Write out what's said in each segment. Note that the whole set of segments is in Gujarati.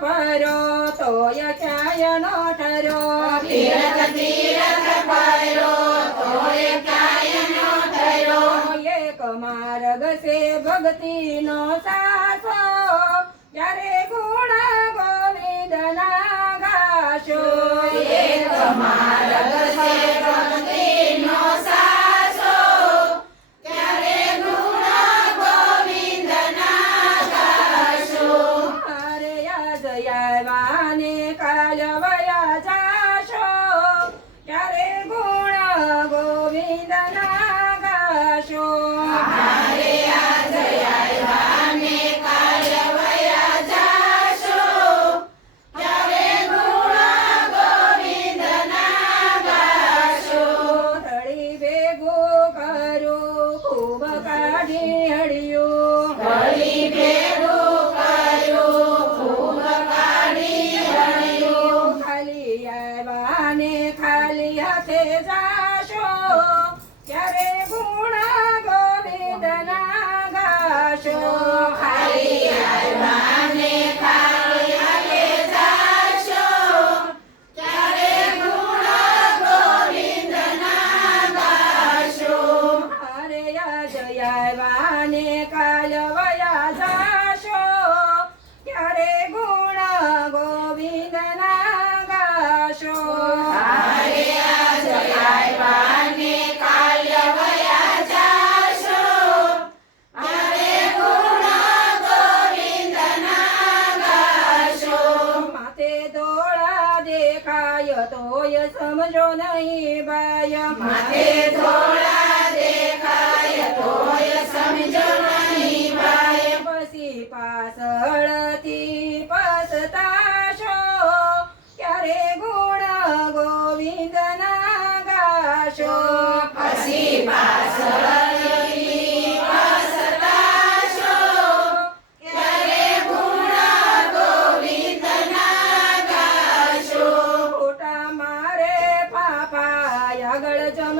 ભરો તોય કાય નો ઠરો. તીરથ તીરથ ભરો તોય કાય નો સા આગશો し。માથે ધોળા દેખાય તોય સમજો નહીં બાય. માથે ધોળા દેખાય તોય સમજો નહીં બાય. પછી પાછળથી પસતા ક્યારે ગુણ ગોવિંદ ના ગાશો? પછી પાછળ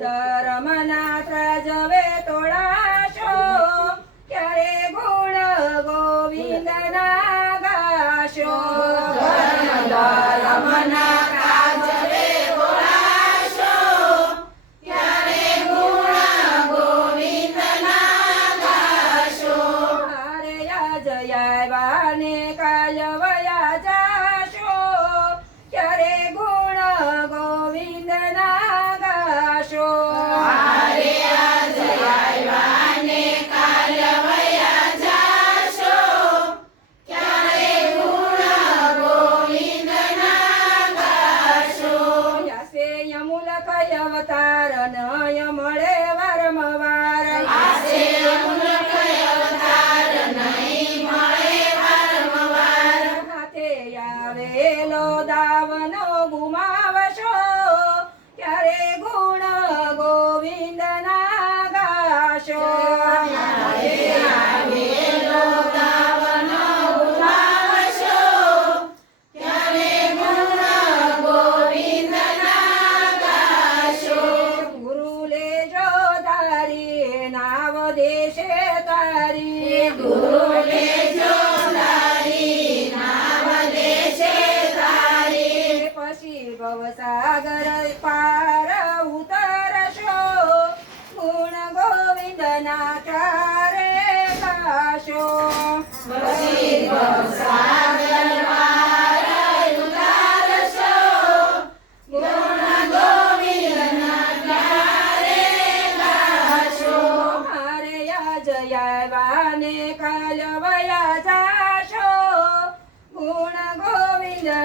ધર્મના પ્રજવે તોડાશો. ક્યારે ગુણ ગોવિંદ ગાશો? ધર્મના જય વાને કાલવા નય મળે છે તારી. ભૂલે છે તારી. પછી ભવસાગર પાર ઉતરશો. ગુણ ગોવિંદ ના કાશો પછી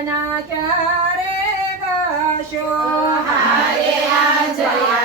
ના ક્યારે ગશો? હારે આ જયા